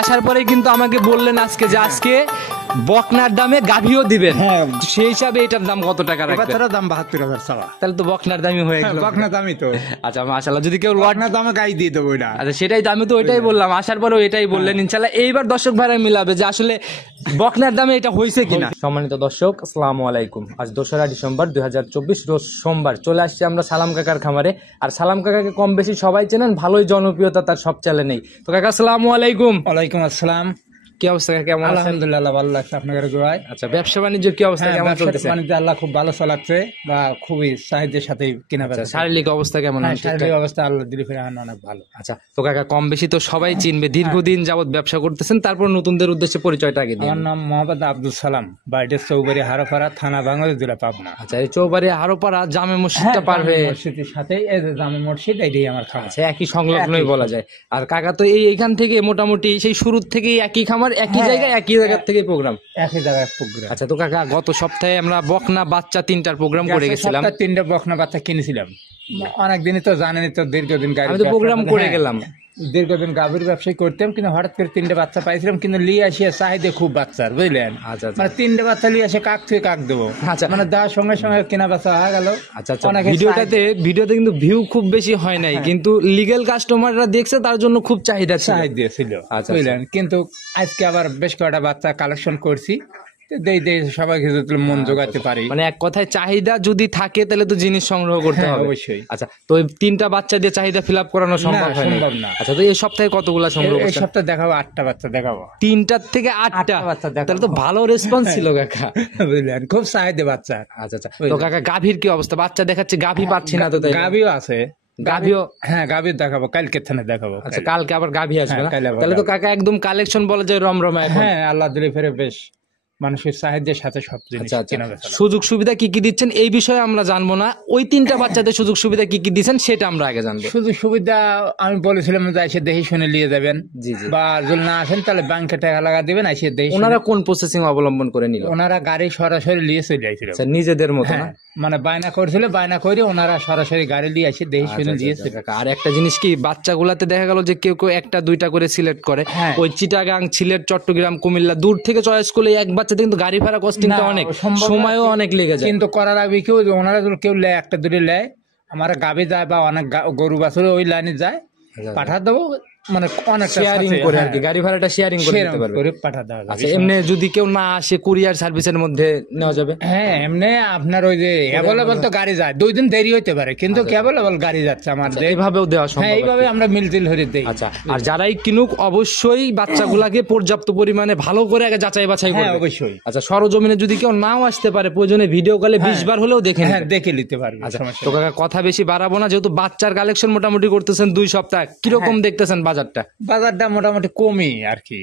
আসার পরে কিন্তু আমাকে বললেন আজকে যে আজকে বকনার দামে গাভীও দিবেন। হ্যাঁ, সেই হিসাবে এটার দাম কত টাকা রাখবেন? বাচ্চাটার দাম 72,000 চাওয়া। তাহলে তো বকনার দামই হয়ে গেল। বকনা দামই তো। আচ্ছা মাশাআল্লাহ, যদি কেউ লট বকনা দামে গাই দিয়ে দেবো এটা। আচ্ছা সেটাই তো, আমি তো ওইটাই বললাম, আসার পরেও এটাই বললেন। ইনশাআল্লাহ এইবার দর্শক ভাইরা মিলাবে যে আসলে বকনার দামে এটা হয়েছে কিনা। সম্মানিত দর্শক, আসসালামু আলাইকুম। আজ 2রা ডিসেম্বর 2024 রোজ সোমবার চলে আসছি আমরা সালাম কাকার খামারে। আর সালাম কাকাকে কম বেশি সবাই চেনেন, ভালোই জনপ্রিয়তা তার সব চ্যানেলেই। তো কাকা আসসালামু আলাইকুম। ওয়ালাইকুম আসসালাম। কি অবস্থা কাকা, কেমন আছেন? আলহামদুলিল্লাহ ভালো লাগছে আপনাদের দোয়ায়। আচ্ছা ব্যবসা বাণিজ্য কি অবস্থা, কেমন চলতেছে? বাণিজ্য আল্লাহ খুব ভালো চালাচ্ছে বা খুবই সাহায্যের সাথে কেনা বেচা। শারীরিক অবস্থা কেমন? শারীরিক অবস্থা আল্লাহ দিলে ফিরে অনেক ভালো। আচ্ছা তো কাকা কম বেশি তো সবাই চিনবে, দীর্ঘদিন যাবত ব্যবসা করতেছেন, তারপর নতুনদের উদ্দেশ্যে পরিচয়টা আগে দিন। আমার নাম মোহাম্মদ আব্দুল সালাম, বাড়িতে চৌবাড়ি হারোপাড়া, থানা বাংলাদেশ, জেলা পাবনা। আচ্ছা এই চৌবাড়ি হারোপাড়া জামে মসজিদটা পার হয়ে মসজিদের সাথে এই যে জামে মসজিদ, এইটাই আমার খামার। আচ্ছা একই সংলগ্নই বলা যায়। আর কাকা তো এইখান থেকে মোটামুটি সেই শুরুর থেকেই একই খামার, একই জায়গায়, একই জায়গা থেকে প্রোগ্রাম, একই জায়গায় প্রোগ্রাম। আচ্ছা তো কাকা গত সপ্তাহে আমরা বকনা বাচ্চা 3টার প্রোগ্রাম করে গেছিলাম। 3টা বকনা বাচ্চা কিনেছিলাম। অনেকদিনই তো জানেনই তো, দীর্ঘদিন আমি তো প্রোগ্রাম করে গেলাম। দীর্ঘদিন গাভীর ব্যবসায়ী করতাম, কিন্তু হঠাৎ করে 3টে বাচ্চা পাইছিলাম, কিন্তু লিয়ে আসিয়া চাহিদা খুব বাচ্চার, বুঝলেন? আচ্ছা মানে 3টে বাচ্চা লিয়ে আসে কাক থেকে কাক দেবো। আচ্ছা মানে দেওয়ার সঙ্গে সঙ্গে কেনা বেচা হয়ে গেল। আচ্ছা আচ্ছা ভিডিওতে কিন্তু ভিউ খুব বেশি হয় নাই, কিন্তু লিগেল কাস্টমাররা দেখছে তার জন্য খুব চাহিদা ছিল। বুঝলেন? কিন্তু আজকে আবার বেশ কয়েকটা বাচ্চা কালেকশন করছি, সবাইকে মন জোগাতে পারি। মানে এক কথায় চাহিদা যদি থাকে তাহলে তো জিনিস সংগ্রহ করতে হবে অবশ্যই। আচ্ছা তো 3টা বাচ্চা দিয়ে চাহিদা ফিল আপ করানো সম্ভব না। আচ্ছা তো এই সপ্তাহে কতগুলা সংগ্রহ করছেন? এই সপ্তাহে দেখাবো 8টা বাচ্চা দেখাবো। 3টা থেকে 8টা বাচ্চা দেখাবো। তাহলে তো ভালো রেসপন্স ছিল কাকা, বুঝলেন? খুব চাহিদা বাচ্চা। আচ্ছা আচ্ছা তো কাকা গাভীর কি অবস্থা? বাচ্চা দেখাচ্ছে, গাভী পাচ্ছি না তো। তাই গাভীও আছে, গাভীও? হ্যাঁ গাভীর দেখাবো, কালকে থানে দেখাবো। আচ্ছা কালকে আবার গাভী আসবে না? কালকে আবার তাহলে তো কাকা একদম কালেকশন বলা যায় রমরমা এখন। হ্যাঁ আল্লাহ দিলে ফেরে বেশ মানুষের সাহায্যের সাথে সব জিনিস কেনা বেচা। সুযোগ সুবিধা কি কি দিচ্ছেন এই বিষয়ে আমরা জানবো না, ওই 3টা বাচ্চাদের সুযোগ সুবিধা কি কি দিচ্ছেন সেটা আমরা আগে জানবো। সুযোগ সুবিধা আমি বলেছিলাম যে এসে দেখে শুনে নিয়ে যাবেন। জি জি। বা যদি না আসেন তাহলে ব্যাংকে টাকা লাগা দিবেন, এসে দেখে। ওনারা কোন প্রসেসিং অবলম্বন করে নিল? ওনারা গাড়ি সরাসরি নিয়ে চলে আসছিল, নিজেদের মতো না? মানে বায়না করছিল, বায়না করে ওনারা সরাসরি গাড়ি নিয়ে এসে দেখে শুনে দিয়েছে। আর একটা জিনিস কি, বাচ্চাগুলাতে দেখা গেল যে কেউ কেউ 1টা 2টা করে সিলেক্ট করে, ওই চিটাগাং, সিলেট, চট্টগ্রাম, কুমিল্লা দূর থেকে চয়েস করলে এক বাচ্চাতে কিন্তু গাড়ি ভাড়া কস্টিংটা অনেক, সময়ও অনেক লেগে যায়। কিন্তু করার আগে কেউ ওনারা কেউ লেয়, 1টা 2টা লেয়, আমার গাভী যায় বা অনেক গরু বাছুর ওই লাইনে যায়, পাঠা দেবো, মানে অনেক শেয়ারিং করে আর কি, গাড়ি ভাড়াটা শেয়ারিং করে দিতে পারবে, পাঠা দেওয়া যাবে। আচ্ছা এমনি যদি কেউ না আসে কুরিয়ার সার্ভিসের মধ্যে নেওয়া যাবে? হ্যাঁ এমনি আপনার ওই যে অ্যাভেলেবল তো গাড়ি যায়, 2 দিন দেরি হইতে পারে, কিন্তু অ্যাভেলেবল গাড়ি যাচ্ছে আমাদের। এইভাবেও দেওয়া সম্ভব? হ্যাঁ এইভাবে আমরা মিলতিল হয়ে দেই। আচ্ছা আর যারাই কিনুক অবশ্যই বাচ্চাগুলাকে পর্যাপ্ত পরিমাণে ভালো করে আগে যাচাই বাছাই করবে। হ্যাঁ অবশ্যই। আচ্ছা সরজমিনে যদি কেউ নাও আসতে পারে, প্রয়োজনে ভিডিও কলে 20 বার হলেও দেখে দেখে নিতে পারবে। তো কাকা কথা বেশি বাড়াবো না, যেহেতু বাচ্চার কালেকশন মোটামুটি করতেছেন 2 সপ্তাহ, কিরকম দেখতেছেন বাজারটা? বাজারটা মোটামুটি কমই আর কি।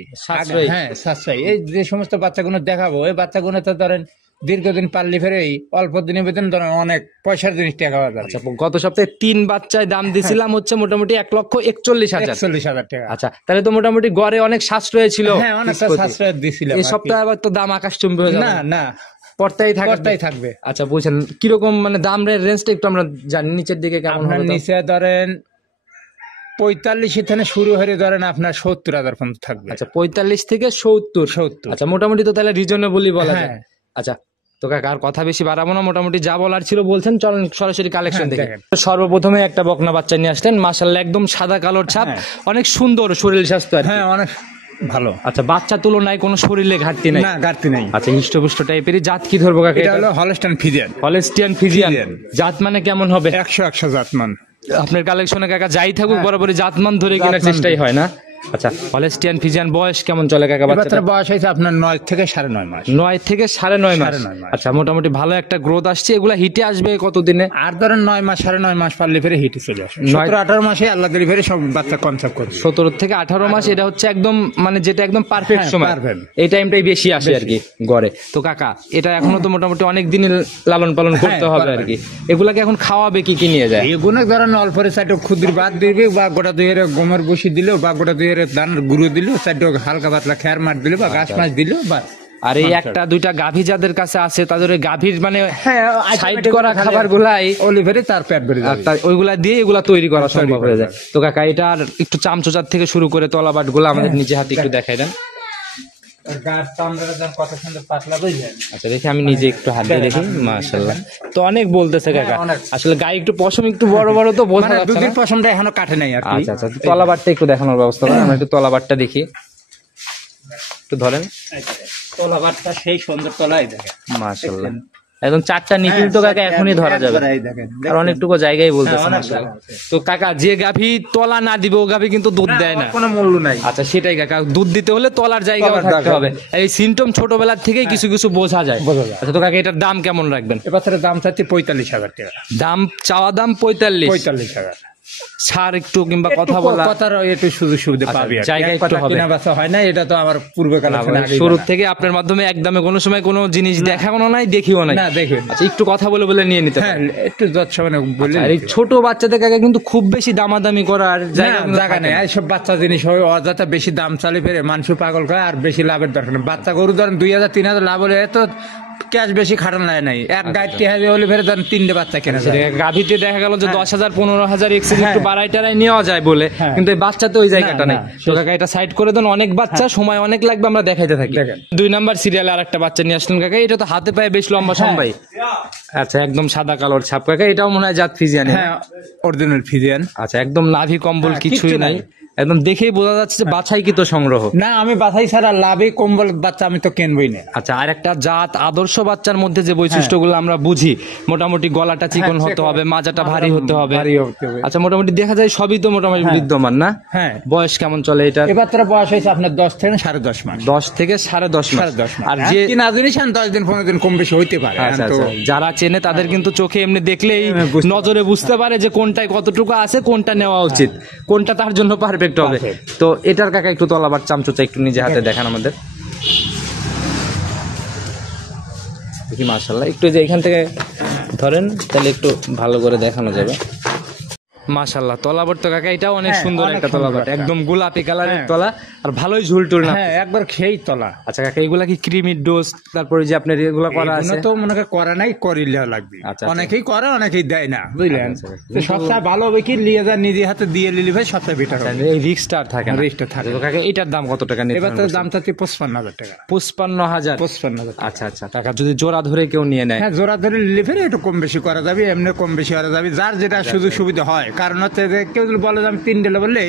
হ্যাঁ সাশ্রয়ী। এই যে সমস্ত বাচ্চাগুলো দেখাবো, এই বাচ্চাগুলো তো ধরেন দীর্ঘদিন পারলে ফেরে অল্প দিনের বেতন ধরেন অনেক পয়সার জিনিস টাকা পাওয়া যাবে। আচ্ছা গত সপ্তাহে 3 বাচ্চায় দাম দিছিলাম হচ্ছে মোটামুটি 1,41,000। 41,000 টাকা। আচ্ছা তাহলে তো মোটামুটি গড়ে অনেক সাশ্রয় ছিল। হ্যাঁ অনেকটা সাশ্রয় দিছিলাম। এই সপ্তাহে আবার তো দাম আকাশচুম্বী হয়ে যাবে। না না পড়তেই থাকবে। আচ্ছা বুঝছেন কিরকম মানে দামের রেঞ্জটা একটু আমরা জানি, নিচের দিকে কেমন হবে? নিচে ধরেন 45 থেকে শুরু হয়ে ধরেন আপনার 70,000 পর্যন্ত থাকবে। আচ্ছা 45 থেকে 70। আচ্ছা মোটামুটি তো তাহলে রিজনেবলই বলা যায়। আচ্ছা তো কাকা আর কথা বেশি বাড়াবো না, মোটামুটি যা বলার ছিল বলছেন, চলেন সরাসরি কালেকশন দেখে। সর্বপ্রথমে একটা বকনা বাচ্চা নিয়ে আসলেন, মাশাআল্লাহ একদম সাদা কালোর ছাপ, অনেক সুন্দর শরীর স্বাস্থ্য। হ্যাঁ অনেক ভালো। আচ্ছা বাচ্চা তুলনায় কোনো শরীরে ঘাটতি নাই? না ঘাটতি নাই। আচ্ছা হিষ্টপুষ্ট টাইপেরই। জাত কি ধরবো কাকা? এটা হলো হলস্টাইন ফ্রিজিয়ান। Holstein Friesian. জাত মানে কেমন হবে? 100 জাতমান। আপনার কালেকশনে কাকা যাই থাকুক বরাবরই জাতমান ধরে কেনার চেষ্টাই হয় না? আচ্ছা হলস্টিয়ান ফ্রিজিয়ান বয়স কেমন চলে কাকা? বাচ্চাটার বয়স হয়েছে আপনার 9 থেকে 9.5 মাস। 9 থেকে 9.5 মাস। আচ্ছা মোটামুটি ভালো একটা গ্রোথ আসছে। এগুলা হিটে আসবে কতদিনে? আর ধরেন 9 মাস 9.5 মাস পারলে ফেরে হিটে চলে আসে। 17-18 মাসে আল্লাহ দিলে ফেরে সব বাচ্চা কনসেপ্ট করবে। 17 থেকে 18 মাস এটা হচ্ছে একদম মানে যেটা একদম পারফেক্ট সময়, এই টাইমটাই বেশি আসে আর কি গড়ে। তো কাকা এটা এখনো তো মোটামুটি অনেক দিন লালন পালন করতে হবে আর কি। এগুলাকে এখন খাওয়াবে কি কি নিয়ে যায়? এগুলো ধরেন অল্প সাইডে ক্ষুদ্র বাদ দিবে, বা গোটা দুইয়ের গমের বসি দিলেও, বা গোটা দুইয়ের ধানের গুঁড়ো দিলেও, সাইডে হালকা পাতলা খেয়ার মার দিলে, বা ঘাস মাছ দিলেও, বা আর এই একটা দুইটা গাভী যাদের কাছে আছে তাদের ওই গাভীর মানে হ্যাঁ সাইড করা খাবার গুলাই অলিভেরে তার পেট ভরে যাবে। ওইগুলা দিয়ে এগুলা তৈরি করা সম্ভব হয়ে যায়। তো কাকা এটা আর একটু চামচোচার থেকে শুরু করে তলাবাট গুলা আমাদের নিজে হাতে একটু দেখাই দেন। কত সুন্দর পাতলা বুঝলেন। আচ্ছা দেখি আমি নিজে একটু হাত দিয়ে দেখি, মাশাআল্লাহ। তো অনেক বলতেছে কাকা, আসলে গায়ে একটু পশম একটু বড় বড় তো বোঝা যাচ্ছে না। দুধের পশমটা এখনো কাটে নাই আর কি। আচ্ছা আচ্ছা, তলাবাটটা একটু দেখানোর ব্যবস্থা করেন, আমরা একটু তলাবাটটা দেখি, একটু ধরেন। তলাবাটটা সেই সুন্দর তলাই দেখেন, মাশাআল্লাহ একদম চারটা নিপিল তো কাকা এখনই ধরা যাবে, আর অনেকটুকু জায়গায় বলতেছে মাশাআল্লাহ। তো কাকা যে গাভী তলা না দিবে ও গাভী কিন্তু দুধ দেয় না, কোনো মূল্য নাই। আচ্ছা সেটাই কাকা, দুধ দিতে হলে তলার জায়গাও থাকতে হবে। এই সিমটম ছোটবেলার থেকেই কিছু কিছু বোঝা যায়। আচ্ছা তো কাকা এটার দাম কেমন রাখবেন? এবার দাম চাচ্ছি 45,000 টাকা। দাম চাওয়া দাম 45,000। ছাড় একটু কিংবা কথা বলা কথার একটু সুযোগ সুবিধা পাবি, জায়গা একটু হবে। কিনা বেচা হয় না, এটা তো আমার পূর্বকালে শুরু থেকে আপনার মাধ্যমে একদমে কোনো সময় কোনো জিনিস দেখানো নাই, দেখিও নাই। না দেখবেন। আচ্ছা একটু কথা বলে বলে নিয়ে নিতে হ্যাঁ, একটু যৎসামান্য বলে। আর এই ছোট বাচ্চাদের কাছে কিন্তু খুব বেশি দামাদামি করার জায়গা নেই। এইসব বাচ্চা জিনিস হয় অযথা বেশি দাম চালি ফেরে মানুষ পাগল করে, আর বেশি লাভের দরকার নেই। বাচ্চা গরু ধরেন 2,000-3,000 লাভ হলে এত ক্যাশ বেশি খাটানো নাই। এক গাড়িটি হবে হলে ফেরে ধরেন 3টে বাচ্চা কেনা যায়। গাভীতে দেখা গেল যে 10,000-15,000 এক্সেস একটু বাড়াই টাড়াই নেওয়া যায় বলে, কিন্তু এই বাচ্চাতে ওই জায়গাটা নেই। তো কাকা এটা সাইড করে দেন, অনেক বাচ্চা সময় অনেক লাগবে, আমরা দেখাইতে থাকি। 2 নাম্বার সিরিয়ালে আরেকটা বাচ্চা নিয়ে আসলেন কাকা, এটা তো হাতে পায়ে বেশ লম্বা সম্বাই। আচ্ছা একদম সাদা কালোর ছাপ কাকা, এটাও মনে হয় জাত ফিজিয়ান। হ্যাঁ অরিজিনাল ফিজিয়ান। আচ্ছা একদম নাভি কম্বল কিছুই নাই, একদম দেখেই বোঝা যাচ্ছে যে বাছাই কি তো সংগ্রহ না। আমি বাছাই ছাড়া লাভে কম্বল বাচ্চা আমি তো কিনবই না। আচ্ছা আর একটা জাত আদর্শ বাচ্চার মধ্যে যে বৈশিষ্ট্যগুলো আমরা বুঝি, মোটামুটি গলাটা চিকন হতে হবে, মাজাটা ভারী হতে হবে। আচ্ছা মোটামুটি দেখা যায় সবই তো মোটামুটি বিদ্যমান না? হ্যাঁ। বয়স কেমন চলে এটা? এবার তার বয়স হয়েছে আপনার 10 থেকে 10.5 মাস। 10 থেকে 10.5 মাস। আর যে কিনা জিনিস 10 দিন 15 দিন কম বেশি হইতে পারে। আচ্ছা আচ্ছা, যারা চেনে তাদের কিন্তু চোখে এমনি দেখলেই নজরে বুঝতে পারে যে কোনটায় কতটুকু আছে, কোনটা নেওয়া উচিত, কোনটা তার জন্য পারফেক্ট হবে। তো এটার কাকা একটু তলাবার চামচুচা একটু নিজে হাতে দেখান আমাদের দেখি। মাশাআল্লাহ একটু যে এখান থেকে ধরেন তাহলে একটু ভালো করে দেখানো যাবে। মাশাআল্লাহ তলাবাট তো কাকা এটা অনেক সুন্দর একটা তলাবাট, একদম গোলাপি কালারের তলা, আর ভালোই ঝুলটুল না। হ্যাঁ একবার খেই তলা। আচ্ছা কাকা এগুলা কি ক্রিমির ডোজ, তারপরে যে আপনার এগুলা করা আছে? তো মনে করা নাই, করিলে লাগবে। অনেকেই করে অনেকেই দেয় না, বুঝলেন। সবচেয়ে ভালো হবে কি নিয়ে যা নিজে হাতে দিয়ে নিলি ভাই, সবচেয়ে বেটার হবে। এই রিস্কটা থাকে না, রিস্কটা থাকে। তো কাকা এটার দাম কত টাকা নিতে? এবার তো দাম চাচ্ছি 55,000 টাকা। 55,000। আচ্ছা আচ্ছা কাকা যদি জোড়া ধরে কেউ নিয়ে নেয়? হ্যাঁ জোড়া ধরে নিলে ফেরে একটু কম বেশি করা যাবে, এমনি কম বেশি করা যাবে, যার যেটা সুযোগ সুবিধা হয়। কারণ হচ্ছে যে কেউ যদি বলে আমি 3 ডেলে বললে,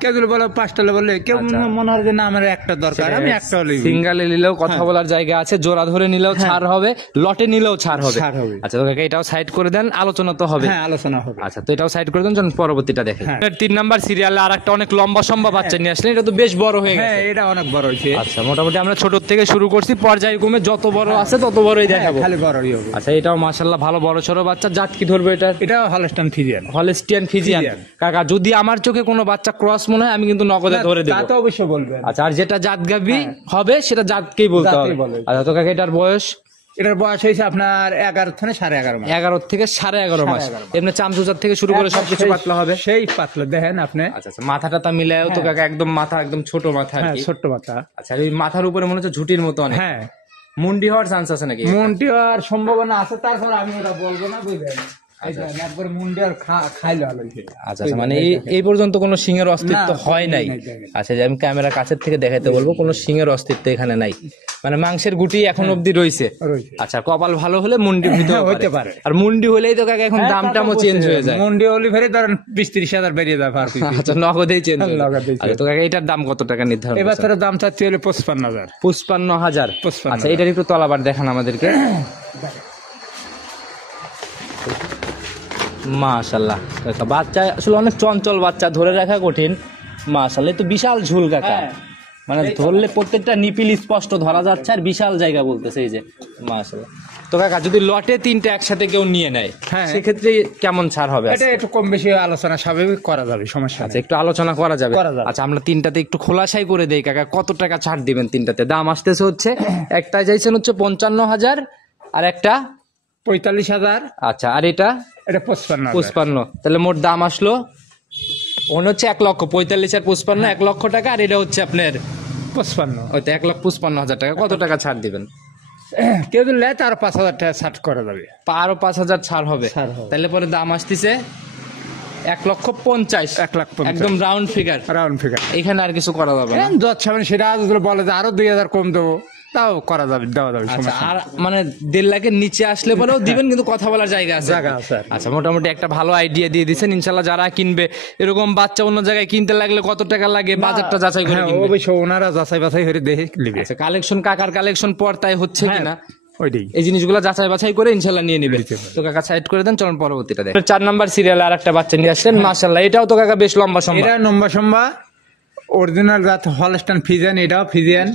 কেউ যদি বলে 5 ডেলে বললে, কেউ মনে হয় যে না আমার একটা দরকার, আমি একটা হলে। সিঙ্গেলে নিলেও কথা বলার জায়গা আছে, জোড়া ধরে নিলেও ছাড় হবে, লটে নিলেও ছাড় হবে। আচ্ছা তো কাকা এটাও সাইড করে দেন, আলোচনা তো হবে। হ্যাঁ আলোচনা হবে। আচ্ছা তো এটাও সাইড করে দেন, যখন পরবর্তীটা দেখেন। 3 নাম্বার সিরিয়ালে আরেকটা অনেক লম্বা সম্ভব বাচ্চা নিয়ে আসলেন, এটা তো বেশ বড় হয়ে গেছে। হ্যাঁ এটা অনেক বড় হয়েছে। আচ্ছা মোটামুটি আমরা ছোট থেকে শুরু করছি, পর্যায়ক্রমে যত বড় আছে তত বড়ই দেখাবো, খালি বড়ই হবে। আচ্ছা এটাও মাশাআল্লাহ ভালো বড় সরো বাচ্চা। জাত কি ধরবে এটা? এটা হলস্টাইন ফিজিয়ান। Holstein Friesian. কাকা যদি আমার চোখে কোনো বাচ্চা ক্রস মনে হয় আমি কিন্তু নগদে ধরে দেব। তা তো অবশ্যই বলবেন। আচ্ছা আর যেটা জাত গাবি হবে সেটা জাতকেই বলতে হবে। আচ্ছা তো কাকা এটার বয়স? এটার বয়স হয়েছে আপনার 11 থেকে 11.5 মাস। 11 থেকে 11.5 মাস। এমনি চামচুচার থেকে শুরু করে সবকিছু পাতলা হবে, সেই পাতলা দেখেন আপনি। আচ্ছা আচ্ছা মাথাটা তা মিলায়ও তো কাকা একদম মাথা একদম ছোট মাথা। হ্যাঁ ছোট মাথা। আচ্ছা এই মাথার উপরে মনে হচ্ছে ঝুটির মতো অনেক। হ্যাঁ মুন্ডি হওয়ার চান্স আছে নাকি? মুন্ডি হওয়ার সম্ভাবনা আছে, তারপর আমি ওটা বলবো না, বুঝলেন। একবার মুন্ডি আর খাইলে ভালো। আচ্ছা মানে এই পর্যন্ত কোনো সিংহের অস্তিত্ব হয় নাই। আচ্ছা আমি ক্যামেরা কাছের থেকে দেখাতে বলবো, কোনো সিংহের অস্তিত্ব এখানে নাই, মানে মাংসের গুটি এখন অব্দি রয়েছে। আচ্ছা কপাল ভালো হলে মুন্ডি হতে পারে, আর মুন্ডি হলেই তো কাকা এখন দামটাও চেঞ্জ হয়ে যায়। মুন্ডি হলে ফেরে ধরেন 20-30 হাজার বেরিয়ে যাবে। আচ্ছা নগদেই চেঞ্জ। আচ্ছা তো কাকা এটার দাম কত টাকা নির্ধারণ? এবার তার দাম চাচ্ছি হলে 55,000। 55,000। আচ্ছা এটার একটু তলাবার দেখান আমাদেরকে। মাশাআল্লাহ কাকা বাচ্চা আসলে অনেক চঞ্চল বাচ্চা, ধরে রাখা কঠিন। মাশাআল্লাহ তো বিশাল ঝুল কাকা, মানে ধরলে প্রত্যেকটা নিপিল স্পষ্ট ধরা যাচ্ছে, আর বিশাল জায়গা বলতেছে এই যে। মাশাআল্লাহ তো কাকা যদি লটে 3টে একসাথে কেউ নিয়ে নেয় সেক্ষেত্রে কেমন ছাড় হবে? এটা একটু কম বেশি আলোচনা স্বাভাবিক করা যাবে, সমস্যা আচ্ছা একটু আলোচনা করা যাবে। আচ্ছা আমরা 3টাতে একটু খোলাসাই করে দেই কাকা, কত টাকা ছাড় দিবেন 3টাতে? দাম আসতেছে হচ্ছে একটা চাইছেন হচ্ছে 55,000 আর একটা 45,000। আচ্ছা আর এটা 55। তাহলে মোট দাম আসলো মনে হচ্ছে 1,45,000 আর 55 1 লক্ষ টাকা, আর এটা হচ্ছে আপনার 55 ওই তো 1,55,000 টাকা। কত টাকা ছাড় দিবেন? কেউ যদি নেয় তার 5,000 টাকা ছাড় করা যাবে। আরো 5,000 ছাড় হবে। ছাড় হবে। তাহলে পরে দাম আসতেছে 1,50,000, 1,50,000 একদম রাউন্ড ফিগার। Round figure. এখানে আর কিছু করা যাবে না। যত সামনে সেটা যদি বলে যে আরো 2,000 কম দেবো, তাও করা যাবে, দেওয়া যাবে, আচ্ছা, সমস্যা আর মানে 1.5 লাখের নিচে আসলে পরেও দিবেন, কিন্তু কথা বলার জায়গা আছে। জায়গা আছে। আচ্ছা, মোটামুটি একটা ভালো আইডিয়া দিয়ে দিচ্ছেন। ইনশাল্লাহ যারা কিনবে এরকম বাচ্চা অন্য জায়গায় কিনতে লাগলে কত টাকা লাগে বাজারটা যাচাই করে হ্যাঁ, কিনবে। অবশ্যই ওনারা যাচাই বাছাই করে দেখে নিবে। আচ্ছা, কালেকশন কাকার কালেকশন পর্তায় হচ্ছে হ্যাঁ, কিনা ওইটাই। এই জিনিসগুলো যাচাই বাছাই করে ইনশাল্লাহ নিয়ে নিবে। তো কাকা সাইড করে দেন, চলুন পরবর্তীটা দেখেন। 4 নাম্বার সিরিয়ালে আর একটা বাচ্চা নিয়ে আসছেন, মাশাআল্লাহ। এটাও তো কাকা বেশ লম্বা সম্ভব। এটা লম্বা সম্বা অরিজিনাল জাত হলস্টাইন ফিজিয়ান, এটাও ফিজিয়ান।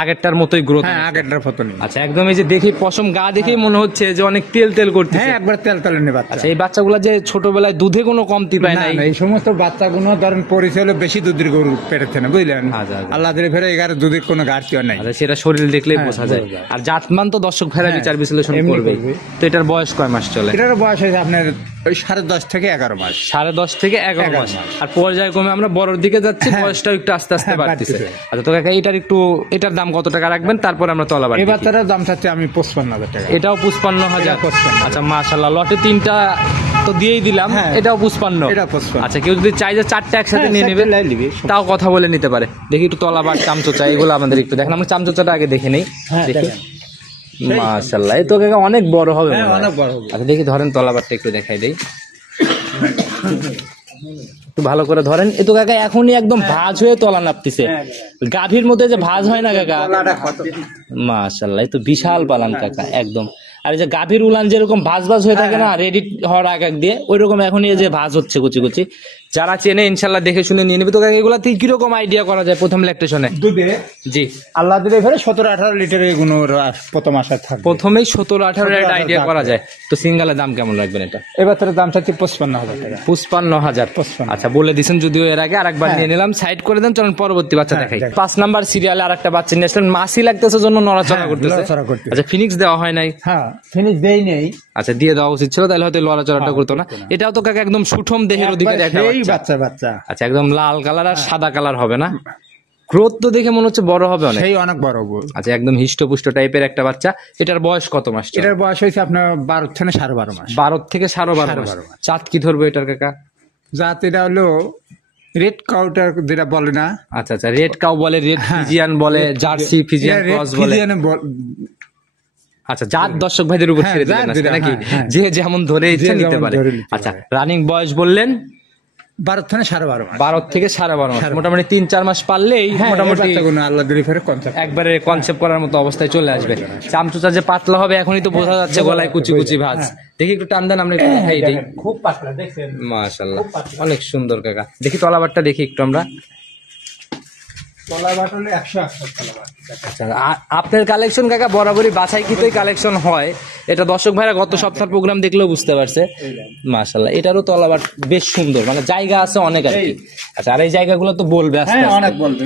আগেরটার মতোই গ্রোথ। হ্যাঁ, আগেরটার মতো নেই। আচ্ছা, একদম এই যে দেখি পশম গা দেখেই মনে হচ্ছে যে অনেক তেল তেল করতেছে। হ্যাঁ, একবার তেল তেলে নেই বাচ্চা। আচ্ছা, এই বাচ্চাগুলা যে ছোটবেলায় দুধে কোনো কমতি পায় না, নাই। না, এই সমস্ত বাচ্চাগুলো ধরেন পরিচয় হলো বেশি দুধের গরু পেটেছে না, বুঝলেন? আচ্ছা, আচ্ছা। আল্লাহ দিলে ফেরে এগারো দুধের কোনো ঘাটতিও নাই। আচ্ছা, সেটা শরীর দেখলেই হ্যাঁ, বোঝা যায়। বোঝা যায়। আর জাতমান তো দর্শক ভেড়া বিচার বিশ্লেষণ এমনি করবে। করবে। তো এটার বয়স কয় মাস চলে? এটার বয়স হয়েছে আপনার ওই 10.5 থেকে 11 মাস। 10.5 থেকে 11 মাস। আর পর্যায়ক্রমে আমরা বড়র দিকে যাচ্ছি, বয়সটাও একটু আস্তে আস্তে হ্যাঁ, বাড়তেছে। বাড়তেছে। আচ্ছা, তো কাকা এটার দাম কত টাকা রাখবেন, তারপর আমরা তলাবার এই বাচ্চাটার দাম চাচ্ছে আমি 55,000 টাকা। এটাও 55,000। এটা 55,000। আচ্ছা, মাশাআল্লাহ, লটে 3টা তো দিয়েই দিলাম। হ্যাঁ, এটাও 55। এটা 55। আচ্ছা, কেউ যদি চাই যে 4টা একসাথে হ্যাঁ, নিয়ে নেবে, চারটে লাই নিবে। তাও কথা বলে নিতে পারে। দেখি একটু তলাবার চামচোচা এগুলো আমাদের একটু দেখেন। আমরা চামচোচাটা আগে দেখে নেই। হ্যাঁ, দেখি। দেখেন। মাশাআল্লাহ, এই তো কাকা অনেক বড় হবে হ্যাঁ, মনে হয়। অনেক বড় হবে। আচ্ছা, দেখি ধরেন তলাবারটা একটু দেখাই দেই। একটু ভালো করে ধরেন। এ তো কাকা এখনই একদম ভাঁজ হয়ে তলা নাপতেছে। গাভীর মধ্যে যে ভাঁজ হয় না কাকা, মাশাআল্লাহ, এই তো বিশাল পালান কাকা একদম। আর এই যে গাভীর উলান যেরকম ভাঁজ ভাঁজ হয়ে থাকে না রেডি হওয়ার আগ আগ দিয়ে, ওই রকম এখনই এই যে ভাঁজ হচ্ছে কুচি কুচি। যারা চেনে ইনশাল্লাহ দেখে শুনে নিয়ে নেবে। তো কাকা এগুলা থেকে কিরকম আইডিয়া করা যায় প্রথম ল্যাকটেশনে? দুধে জি, আল্লাহ দিলে ফেরে 17-18 লিটার এগুলো প্রথম আশা থাকবে। প্রথমেই 17-18 একটা আইডিয়া করা যায়। তো সিঙ্গালের দাম কেমন রাখবেন এটা? এবার তার দাম চাচ্ছি 55,000 টাকা। 55,000। 55,000। আচ্ছা, বলে দিছেন যদিও এর আগে, আরেকবার নিয়ে নিলাম। সাইড করে দেন, চলুন পরবর্তী বাচ্চা হ্যাঁ, দেখাই। দেখ। 5 নাম্বার সিরিয়ালে আর একটা বাচ্চা নিয়ে আসলেন। মাসি লাগতেছে জন্য নড়াচড়া হ্যাঁ, করতেছে। নড়াচড়া করতেছে। আচ্ছা, ফিনিক্স দেওয়া হয় নাই। হ্যাঁ, ফিনিশ দেই নেই। আচ্ছা, দিয়ে দেওয়া উচিত ছিল, তাহলে হয়তো লড়াচড়াটা করতো না। এটাও তো কাকা একদম সুঠম দেহের অধিকারী একটা সেই বাচ্চা। বাচ্চা। আচ্ছা, একদম লাল কালার আর সাদা কালার হবে না? গ্রোথ তো দেখে মনে হচ্ছে বড় হবে অনেক। সেই অনেক বড় গরু। আচ্ছা, একদম হিষ্টপুষ্ট টাইপের একটা বাচ্চা। এটার বয়স কত মাস? এটার বয়স হয়েছে আপনার 12 থেকে 12.5 মাস। 12 থেকে 12.5 মাস। 12.5 মাস। চাঁদ কি ধরবে এটার কাকা? জাত এটা হলো রেড কাউটার যেটা বলে না। আচ্ছা, আচ্ছা, রেড কাউ বলে, রেড ফিজিয়ান বলে, জার্সি ফিজিয়ান ক্রস বলে। আচ্ছা, জাত দর্শক ভাইদের উপর হ্যাঁ, ছেড়ে দিলেন জাত আজকে দিলাম, নাকি? হ্যাঁ। যে যেমন ধরে ইচ্ছা যে নিতে যেমন পারে। ধরে নিতে আচ্ছা, পারে। রানিং বয়স বললেন 12 থেকে 12.5 মাস। 12 থেকে 12.5 মাস। মোটামুটি 3-4 মাস পারলেই হ্যাঁ, মোটামুটি বাচ্চাগুলো আল্লাহ দিলে ফেরে কনসেপ্ট। একবারে কনসেপ্ট করার মতো অবস্থায় চলে আসবে। চামচুচা যে পাতলা হবে এখনই তো বোঝা যাচ্ছে, গলায় কুচি কুচি ভাঁজ। দেখি একটু টান দেন, আমরা একটু দেখাই দিই। খুব পাতলা দেখছেন। মাশাআল্লাহ, অনেক সুন্দর কাকা। দেখি তলাবারটা দেখি একটু আমরা। তলা বাটলে 100 তলা। আচ্ছা, আপনার কালেকশন কাকা বরাবরই বাছাইকৃতই কালেকশন হয়। এটা দর্শক ভাইরা গত সপ্তাহের প্রোগ্রাম দেখলেও বুঝতে পারছে। মাশাআল্লাহ, এটারও তলাবার বেশ সুন্দর, মানে জায়গা আছে অনেক আর কি। আচ্ছা, আর এই জায়গাগুলো তো বলবে আস্তে হ্যাঁ, আস্তে। অনেক বলবে।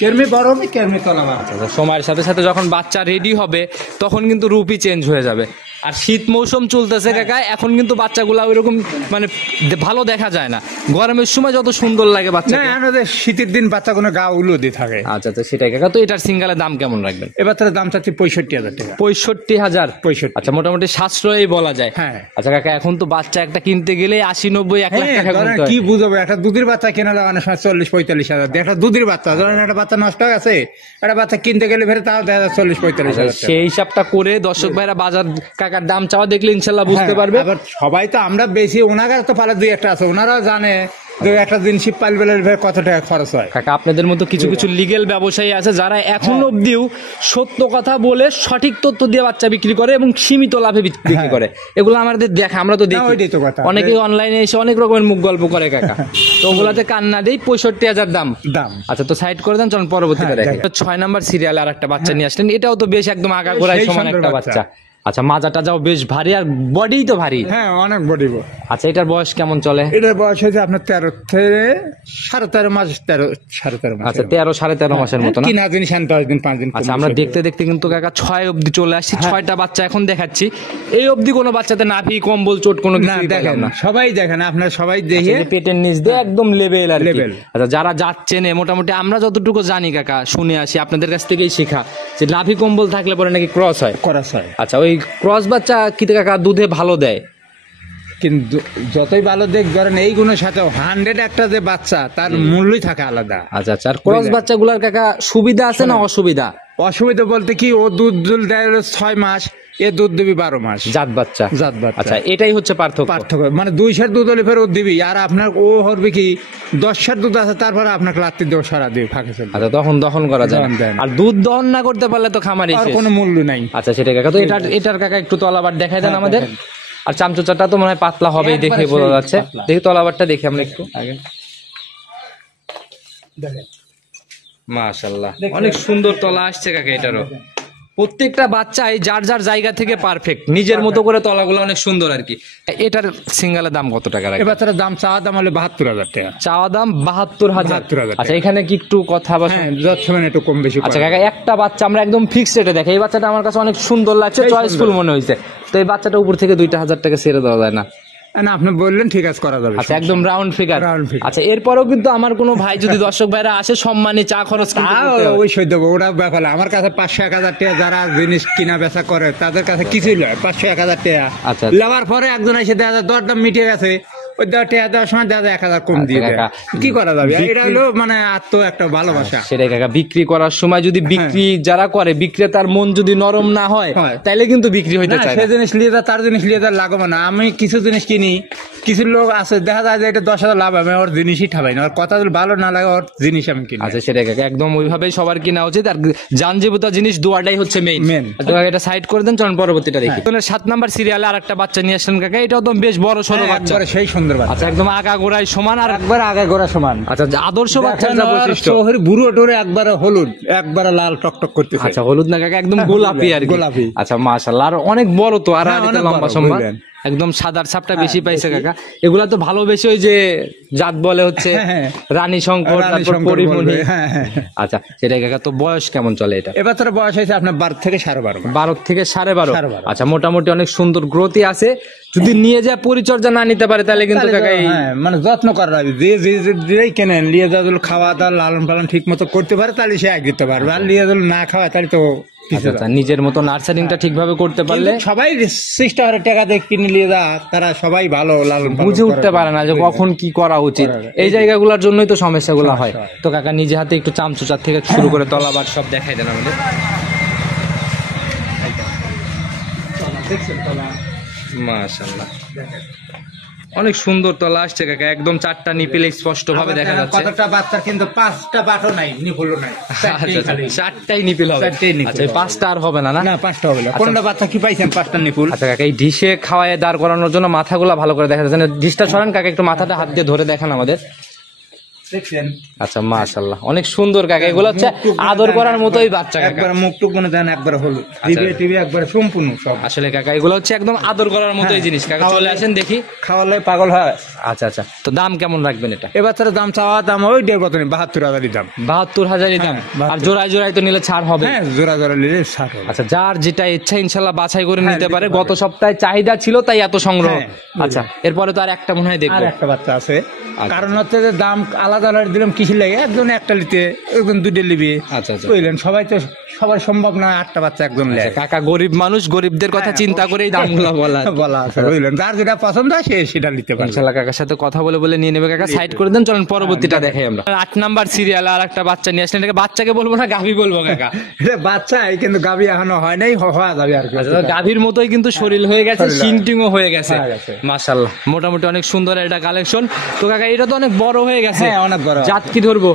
কেরমি বড় হবে, কেরমি তলা বাড়বে। আচ্ছা, সময়ের সাথে সাথে যখন বাচ্চা রেডি হবে তখন কিন্তু রূপই চেঞ্জ হয়ে যাবে। আর শীত মৌসুম চলতেছে কাকা, এখন কিন্তু বাচ্চাগুলা ওইরকম মানে ভালো দেখা যায় না। গরমের সময় যত সুন্দর লাগে বাচ্চা। না, আমাদের শীতের দিন বাচ্চাগুলো গা উলুদি থাকে। আচ্ছা, তো সেটাই কাকা। তো এটার সিঙ্গালের দাম কেমন রাখবেন? এবার তার দাম চাচ্ছি 65,000 টাকা। 65,000। 65। আচ্ছা, মোটামুটি সাশ্রয়ই বলা যায়। হ্যাঁ। আচ্ছা কাকা, এখন তো বাচ্চা একটা কিনতে গেলে 80-90-1 লাখ হ্যাঁ, টাকা ধরেন গুনতে হয়। কি বুঝাবো, একটা দুধের বাচ্চা কেনা লাগানোর সময় 40-45,000। একটা দুধের বাচ্চা, ধরেন একটা বাচ্চা নষ্ট হয়ে গেছে, একটা বাচ্চা কিনতে গেলে ফেরে তাও 40-45,000 টাকা। সেই হিসাবটা করে দর্শক ভাইরা বাজার কাকার দাম চাওয়া দেখলে ইনশাল্লাহ বুঝতে হ্যাঁ, পারবে। আবার সবাই তো আমরা বেশি, ওনারা তো পালে 2-1টা আছে, ওনারাও জানে যে একটা দিন শিব পাল বেলার কত টাকা খরচ হয়। কাকা, আপনাদের মতো কিছু কিছু লিগেল ব্যবসায়ী আছে যারা এখন অব্দিও সত্য কথা বলে সঠিক তথ্য দিয়ে বাচ্চা বিক্রি করে এবং সীমিত লাভে বিক্রি করে। এগুলো আমাদের দেখা, আমরা তো দেখি। ওইটাই তো কথা। অনেকে অনলাইনে এসে অনেক রকমের মুখ গল্প করে কাকা। তো ওগুলাতে কান না দেই, 65,000 দাম। আচ্ছা, তো সাইড করে দেন, চলুন পরবর্তীতে হ্যাঁ, দেখেন। 6 নাম্বার সিরিয়ালে আর একটা বাচ্চা নিয়ে আসলেন। এটাও তো বেশ একদম আগাগোড়ায় সেই সমান সুন্দর একটা বাচ্চা। বাচ্চা। আচ্ছা, মাজাটা যাও বেশ ভারী আর বডি তো ভারী। হ্যাঁ অনেক বডি। আচ্ছা, এটার বয়স কেমন চলে? এটার বয়স হয়েছে আপনার 13 থেকে 13.5 মাস, 13.5 মাস। আচ্ছা, 13-13.5 মাসের মতো না? কিনা দিন 10 দিন 5 দিন। আচ্ছা, আমরা দেখতে দেখতে কিন্তু কাকা 6 অবধি চলে আসছি। 6টা বাচ্চা এখন দেখাচ্ছি। এই অবধি কোনো বাচ্চাতে নাভি কম্বল চোট কোনো না কিছু দেখেন না? সবাই দেখেন, আপনারা সবাই দেখে পেটের নিচ দিয়ে একদম লেভেল আর কি। Level। আচ্ছা, যারা যাচ্ছেন মোটামুটি আমরা যতটুকু জানি কাকা, শুনে আসি আপনাদের কাছ থেকেই শেখা, যে নাভি কম্বল থাকলে পরে নাকি ক্রস হয়। করা হয়। আচ্ছা, ওই ক্রস বাচ্চা কি কাকা দুধে ভালো দেয়? কিন্তু যতই ভালো দেখ ধরেন এই গুণের সাথে 100 একটা যে বাচ্চা তার মূল্যই থাকে আলাদা। আচ্ছা আচ্ছা, আর ক্রস বাচ্চাগুলোর কাকা সুবিধা আছে না অসুবিধা? অসুবিধা বলতে কি, ও দুধ দেয় 6 মাস, এ দুধ দিবি 12 মাস। জাত বাচ্চা। জাত বাচ্চা। আচ্ছা, এটাই হচ্ছে পার্থক্য। মানে 2 সের দুধ হলে ফের ও দিবি, আর আপনার ও হবে কি 10 সের দুধ আছে, তারপরে আপনাকে রাত্রি দেওয়া সারা দিবি ফাঁকে চলবে। আচ্ছা, তখন দহন করা যায় দহন দেয় না। আর দুধ দহন না করতে পারলে তো খামারি আর শেষ। কোনো মূল্য নাই। আচ্ছা, সেটা কাকা, তো এটার কাকা একটু তলাবার দেখাই দেন হ্যাঁ, আমাদের। দেখেন। আর চামচুচাটা তো মনে হয় পাতলা হবেই, দেখে একবারে বোঝা সেই যাচ্ছে। পাতলা। দেখি তলাবারটা দেখি আমরা একটু আগে। দেখেন মাশাআল্লাহ, অনেক সুন্দর তলা আসছে কাকা এটারও। প্রত্যেকটা বাচ্চাই যার যার জায়গা থেকে পারফেক্ট, নিজের মতো করে তলাগুলো অনেক সুন্দর আর কি। এটার সিঙ্গেলের দাম কত টাকা রাখবে? এবার তার দাম চাওয়া দাম হলে 72,000 টাকা। চাওয়া দাম 72,000। 72,000 টাকা। আচ্ছা, এখানে কি একটু কথা বা হ্যাঁ যাচ্ছে মানে একটু কম বেশি। আচ্ছা কাকা, একটা বাচ্চা আমরা একদম ফিক্স রেটে দেখে, এই বাচ্চাটা আমার কাছে অনেক সুন্দর লাগছে, এই চয়েসফুল মনে হয়েছে। তো এই বাচ্চাটা উপর থেকে 2,000 টাকা ছেড়ে দেওয়া যায় না? না আপনি বললেন ঠিক আছে, করা যাবে। আচ্ছা, একদম রাউন্ড ফিগার। Round figure। আচ্ছা, এরপরও কিন্তু আমার কোনো ভাই যদি দর্শক ভাইরা আসে, সম্মানী চা খরচ কিন্তু করতে হবে। অবশ্যই দেবো, ওরা ব্যাপার। আমার কাছে 500-1,000 টাকা যারা জিনিস কিনা বেচা করে তাদের কাছে কিছুই নয়, 500-1,000 টাকা। আচ্ছা। লেবার পরে একজন এসে দেখা যায় দরদাম মিটে গেছে, ওই টাকা দেওয়ার সময় দেখা যায় 1,000 কম দিয়ে দেয়। কাকা, কি করা যাবে? এটা হলো মানে একটা ভালোবাসা। সেটাই কাকা, বিক্রি করার সময় যদি বিক্রি যারা করে, বিক্রেতার মন যদি নরম না হয়, হয়। তাইলে কিন্তু বিক্রি হইতে না, চায় সে না। জিনিস নিয়ে যা, তার জিনিস নিয়ে যা লাগবে না। আমি কিছু জিনিস কিনি, কিছু লোক আছে দেখা যায় যে এটা 10,000 লাভ, আমি ওর জিনিসই ঠাবাই না। ওর কথা যদি ভালো না লাগে, ওর জিনিস আমি কিনি। আচ্ছা, সেটাই কাকা, একদম ওইভাবেই সবার কিনা উচিত। আর জানজীবিতা জিনিস দোয়াটাই হচ্ছে মেইন। Main। তো কাকা, এটা সাইড করে দেন, চলুন পরবর্তীটা দেখি। 7 নাম্বার সিরিয়ালে আর একটা বাচ্চা নিয়ে আসলেন কাকা, এটাও তো বেশ বড় সড়ো হ্যাঁ, বাচ্চা। একবারে সেই সুন্দর বাচ্চা। আচ্ছা, একদম আগা গোড়ায় সমান আর একবার আগে গোড়া সমান। আচ্ছা, আদর্শ বাচ্চার যা বৈশিষ্ট্য। শহর বুড়ো টোরে একবারে হলুদ, একবারে লাল টকটক করতেছে। আচ্ছা, হলুদ না কাকা, একদম গোলাপি আর কি। গোলাপি। আচ্ছা, মাশাআল্লাহ, আর অনেক বড় তো, আর হ্যাঁ, আড়িতে অনেক লম্বা বড়, সম্ভব। বুঝলেন। একদম সাদার ছাপটা বেশি পাইছে কাকা। এগুলা তো ভালো বেশি ওই যে জাত বলে হচ্ছে হ্যাঁ। রানী শঙ্কর, রানী তারপর শঙ্কর পরিমণি। বলবে, হ্যাঁ, হ্যাঁ। আচ্ছা, সেটাই কাকা, তো বয়স কেমন চলে এটা? এবার তার বয়স হয়েছে আপনার 12 থেকে 12.5 মাস। 12 থেকে 12.5। 12.5। আচ্ছা, মোটামুটি অনেক সুন্দর গ্রোথই আছে। যদি নিয়ে যায় পরিচর্যা না নিতে পারে, তাহলে কিন্তু তাহলে তো, কাকা এই হ্যাঁ, মানে যত্ন করা লাগবে। যেই কেনেন লিয়ে যা খাওয়া দাওয়া লালন পালন ঠিক মতো করতে পারে, তাহলে সে আগে দিতে পারবে। আর লিয়ে না খাওয়া তাহলে তো আচ্ছা, আচ্ছা, নিজের মতো নার্সারিংটা ঠিকভাবে করতে পারলে। কিন্তু সবাই 60 টাকা দিয়ে কিনে নিয়ে যা, তারা সবাই ভালো লালন পালন বুঝে করে। উঠতে পারে না যে কখন কি করা উচিত। করা যায়। এই জায়গাগুলোর জন্যই তো সমস্যাগুলো হয়। সমস্যা হয়। তো কাকা, নিজে হাতে একটু চামচুচার থেকে শুরু করে তলাবার সব দেখাই দেন আমাদের। মাশাআল্লাহ, অনেক সুন্দর তলা আসছে কাকা, একদম 4টা নিপিল স্পষ্ট ভাবে দেখা যাচ্ছে। কতটা বাচ্চার কিন্তু 5টা বাটও নাই, নিপুল নাই। আচ্ছা, আচ্ছা, 4টাই নিপিল হবে। 4টাই নিপিল আচ্ছা, এই হবে। 5টা আর হবে না, না? না 5টা হবে না। কোনটা বাচ্চা কি পাইছেন 5টা নিপুল? আচ্ছা কাকা, এই ডিশে খাওয়ায় দাঁড় করানোর জন্য মাথাগুলো ভালো করে দেখা যাচ্ছে না। ডিশটা সরান কাকা, একটু মাথাটা হাত দিয়ে ধরে দেখান আমাদের। দেখছেন? আচ্ছা, মাশাআল্লাহ, অনেক সুন্দর কাকা। এগুলো হচ্ছে আদর করার মতোই বাচ্চা কাকা। একবার মুখ টুক মনে দেন, একবার হলুদ, টিভি একবার সম্পূর্ণ সব। আসলে কাকা, এগুলো হচ্ছে একদম আদর করার মতোই জিনিস কাকা। চলে আসেন দেখি। খাওয়ালে পাগল হয়। আচ্ছা আচ্ছা, তো দাম কেমন রাখবেন এটা? এবার তার দাম চাওয়া দাম ওই 1.5 72,000 দাম। 72,000 দাম। হ্যাঁ, আর জোড়ায় জোড়ায় তো নিলে ছাড় হবে। হ্যাঁ, জোড়া জোড়া নিলে 60 হবে। আচ্ছা, যার যেটা ইচ্ছা ইনশাল্লাহ বাছাই করে হ্যাঁ, নিতে নিতে পারে। পারে। গত সপ্তাহে চাহিদা ছিল, তাই এত সংগ্রহ। হ্যাঁ, আচ্ছা, এরপরে তো আর একটা মনে হয় আর দেখবো। একটা বাচ্চা আছে, কারণ হচ্ছে যে দাম আলাদা আলাদা দিলাম কিছু লাগে। একজন একটা নিতে, একজন দুটো নিবে। আচ্ছা, আচ্ছা। বুঝলেন, সবাই তো সবার সম্ভব না 8টা বাচ্চা একজন আচ্ছা, নেয়। কাকা গরিব মানুষ, গরিবদের কথা চিন্তা করেই দামগুলো বলা। বলা আছে, বুঝলেন। যার যেটা পছন্দ হয় সে সেটা নিতে পারে। ইনশাল্লাহ কাকার সাথে কথা বলে বলে নিয়ে নেবে কাকা। সাইড করে দেন, চলেন পরবর্তীটা দেখাই আমরা। 8 নাম্বার সিরিয়াল আর একটা বাচ্চা নিয়ে আসলেন। এটাকে বাচ্চাকে বলবো না গাভী বলবো কাকা? এটা বাচ্চাই, কিন্তু গাভী এখনো হয় নাই, হওয়া যাবে আর কি। আচ্ছা, তো গাভীর মতোই কিন্তু শরীর হয়ে গেছে, শরীর সিনটিংও হয়ে গেছে। হয়ে গেছে। মাশাআল্লাহ, মোটামুটি অনেক সুন্দর এটা কালেকশন। তো কাকা, এটা তো অনেক বড় হয়ে গেছে। হ্যাঁ, অনেক বড়। জাত কি ধরবো?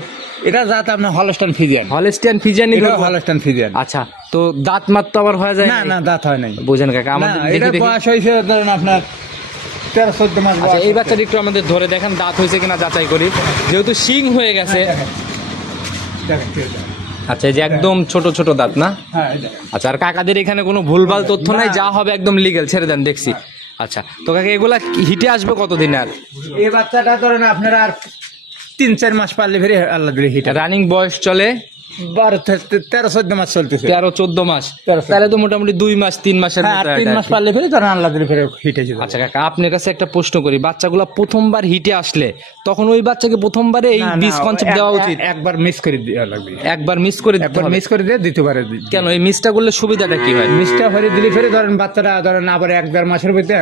এটা জাত আপনার হলস্টাইন ফ্রিজিয়ান। হলস্টিয়ান ফিজিয়ানি এটা ধরবো? Holstein Friesian. আচ্ছা, তো দাঁত মাত তো আবার হয়ে যায় না না, দাঁত হয় নাই। বুঝেন কাকা, না, আমাদের এটা দেখি দেখি। বয়স হয়েছে ধরেন আপনার 13-14 মাস আচ্ছা, বয়স। এই বাচ্চাটা একটু আমাদের ধরে দেখেন, দাঁত হয়েছে কিনা যাচাই করি, যেহেতু শিং হয়ে গেছে। দেখেন, ঠিক আছে। আচ্ছা, এই যে একদম ছোট ছোট দাঁত না? হ্যাঁ আচ্ছা, আর কাকাদের এখানে কোনো ভুলভাল তথ্য নাই, যা হবে একদম লিগেল, ছেড়ে দেন দেখছি। আচ্ছা, তো কাকা এগুলা হিটে আসবে কতদিন আর? এই বাচ্চাটা ধরেন আপনারা আর 3-4 মাস পারলে ফেরে আল্লাহ দিলে হিট রানিং বয়স চলে 13-14 মাস চলতেছে। 13-14 মাস, 13-14 তাহলে তো মোটামুটি 2 মাস 3 মাসের হ্যাঁ, মতো আর 3 এটা মাস আর কি। পারলে ফেরে ধরেন আল্লাহ দিলে ফেরে হিটে যেতে। আচ্ছা কাকা, আপনার কাছে একটা প্রশ্ন করি, বাচ্চাগুলা প্রথমবার হিটে আসলে তখন ওই বাচ্চাকে প্রথমবারে এই বীজ কনসেপ্ট দেওয়া উচিত? একবার মিস করে দেওয়া লাগবে, একবার মিস করে দিতে একবার হবে। মিস করে দিয়ে দ্বিতীয়বারে কেন এই মিসটা করলে সুবিধাটা কি হয়? মিসটা ফেরে দিলে ফেরে ধরেন বাচ্চাটা ধরেন আবার 1-1.5 মাসের ভিতরে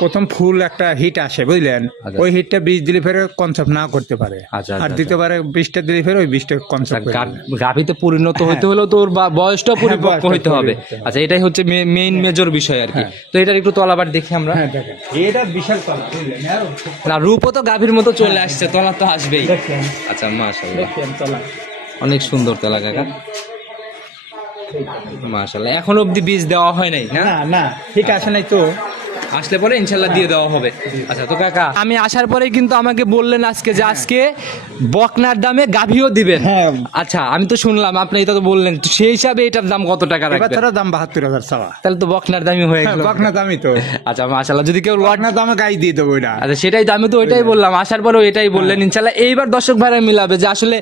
প্রথম ফুল একটা হিট আসে বুঝলেন, আচ্ছা। ওই হিটটা বীজ দিলে ফেরে কনসেপ্ট না করতে পারে। আচ্ছা, আর আচ্ছা, দ্বিতীয়বারে বীজটা দিলে ফেরে ওই বীজটা কনসেপ্ট করে। গাভীতে পরিণত হইতে হলেও তো ওর বয়সটা পরিপক্ক বয়সটা হইতে হবে। পরিপক্ক হতে হবে। আচ্ছা, এটাই হচ্ছে মেইন মেজর বিষয় আর কি। হ্যাঁ। তো এটার একটু তলাবার দেখি আমরা। হ্যাঁ দেখেন এটা বিশাল তলা বুঝলেন, না, রূপও তো গাভীর মতো চলে আসছে, তলা তো আসবেই। দেখেন আচ্ছা, মাশাআল্লাহ, দেখেন তলা। অনেক সুন্দর তলা কাকা, মাশাআল্লাহ। এখন অবধি বীজ দেওয়া হয় নাই না? না না ঠিক আছে নাই তো, আসলে পরে ইনশাল্লাহ দিয়ে দেওয়া হবে। আচ্ছা, তো কাকা আমি আসার পরে কিন্তু আমাকে বললেন আজকে যে আজকে বকনার দামে গাভীও দিবেন। হ্যাঁ। আচ্ছা, আমি তো শুনলাম, আপনি এটা তো বললেন, তো সেই হিসাবে এটার দাম কত টাকা এবার রাখবেন? তারা দাম 72,000 চাওয়া। তাহলে তো বকনার দামই হয়ে গেল। বকনা দামি তো, আচ্ছা, মাশাআল্লাহ, যদি কেউ লট, বকনা দামে গাই দিয়ে দেবো এটা। আচ্ছা সেটাই তো, আমি তো ওইটাই বললাম, আসার পরেও এটাই বললেন ইনশাল্লাহ। এইবার দর্শক ভাইরা মিলাবে যে আসলে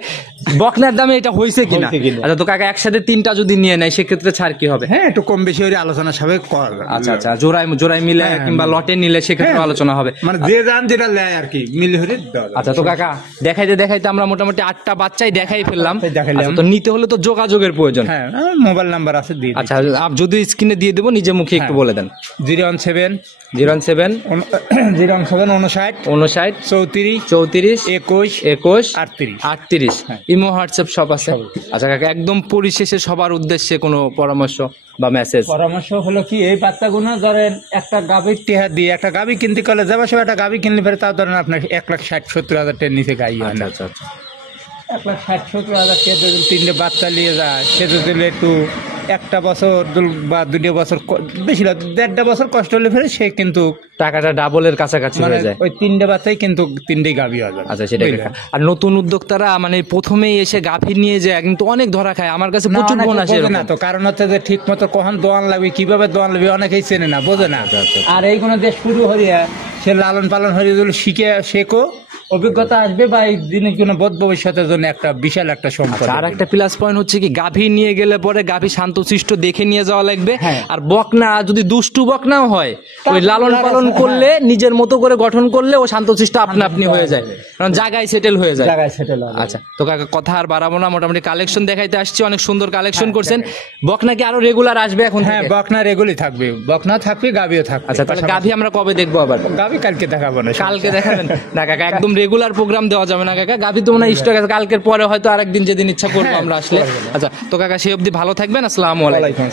বকনার দামে এটা হয়েছে কিনা। হয়েছে কিনা। আচ্ছা, তো কাকা একসাথে 3টা যদি নিয়ে নেয় সেক্ষেত্রে ছাড় কি হবে? হ্যাঁ একটু কম বেশি হলে আলোচনা সবাই কর। আচ্ছা আচ্ছা, জোড়ায় মিলে হ্যাঁ, কিংবা লটে নিলে সেক্ষেত্রে হ্যাঁ। আলোচনা হবে। মানে যে দাম যেটা নেয় আর কি মিলে হলে দেওয়া যাবে। আচ্ছা, তো কাকা দেখাইতে দেখাইতে আমরা মোটামুটি 8টা বাচ্চাই দেখাই ফেললাম। দেখাইলাম। আচ্ছা, তো নিতে হলে তো যোগাযোগের প্রয়োজন। হ্যাঁ আমার মোবাইল নাম্বার আছে দিয়ে দিই। আচ্ছা, যদি স্ক্রিনে দিয়ে দেবো, নিজে মুখে একটু হ্যাঁ। বলে দেন। 017 017 59 59 34 34 21 21 38। 38। হ্যাঁ। ইমো হোয়াটসঅ্যাপ সব আছে। সব। আচ্ছা কাকা, একদম পরিশেষে সবার উদ্দেশ্যে কোনো পরামর্শ বা মেসেজ? পরামর্শ হলো কি, এই বাচ্চাগুলো ধরেন একটা গাভীর টেহা দিয়ে একটা গাভী কিনতে গেলে যাবার সময় একটা গাভী কিনলে পরে তাও ধরেন আপনার 1,60,70,000 টাকার নিচে গাই হয় না। আচ্ছা আচ্ছা, 1,60,70,000 টাকা যদি 3টে বাচ্চা নিয়ে যায়, সেটা দিলে একটু 1 বছর বা 2 বছর বেশি না 1.5 বছর কষ্ট হলে ফেরে সে কিন্তু টাকাটা ডাবলের কাছাকাছি মানে হয়ে যায়। ওই 3টে বাচ্চাই কিন্তু 3টেই গাভী হয়ে যাবে। আচ্ছা, সেটাই কাকা। আর নতুন উদ্যোক্তারা মানে প্রথমেই এসে গাভী নিয়ে যায় কিন্তু অনেক ধরা খায়। আমার কাছে না, প্রচুর অনেকে বোন আসে বোঝে এরকম। না তো, কারণ হচ্ছে যে ঠিক মতো কখন দোয়ান লাগবে, কিভাবে দোয়ান লাগবে অনেকেই চেনে না, বোঝে না। আচ্ছা, আচ্ছা, আচ্ছা। আর এইগুলো দেশ শুরু হরিয়া সে লালন পালন হরিয়া যদি শেখো, অভিজ্ঞতা আসবে বা এই দিনের জন্য বোধ ভবিষ্যতের জন্য একটা বিশাল একটা সম্পদ। আচ্ছা, আর একটা প্লাস পয়েন্ট হচ্ছে কি, গাভী নিয়ে গেলে পরে গাভী শান্তশিষ্ট দেখে নিয়ে যাওয়া লাগবে। হ্যাঁ। আর বকনা যদি দুষ্টু বকনাও হয়, ওই তার লালন পালন হ্যাঁ। করলে নিজের মতো করে গঠন করলে ও শান্তশিষ্ট আপনা আপনি হয়ে যায়, কারণ জায়গায় সেটেল হয়ে যায়। জায়গায় সেটেল হবে। আচ্ছা, তো কাকা কথা আর বাড়াবো না, মোটামুটি কালেকশন দেখাইতে আসছি, অনেক সুন্দর কালেকশন করছেন। বকনা কি আরো রেগুলার আসবে এখন হ্যাঁ থেকে? বকনা রেগুলি থাকবে, বকনা থাকবে, গাভীও থাকবে। আচ্ছা, তাহলে গাভী আমরা কবে দেখবো আবার? গাভী কালকে দেখাবো না, কালকে দেখাবেন না কাকা, একদম রেগুলার প্রোগ্রাম দেওয়া যাবে না কাকা। গাভী তো মনে হয় স্টক আছে, কালকের পরে হয়তো আরেকদিন যেদিন ইচ্ছা করবো হ্যাঁ, আমরা আসলে। আচ্ছা, তো কাকা সেই অবধি ভালো থাকবেন, আসসালামু আলাইকুম।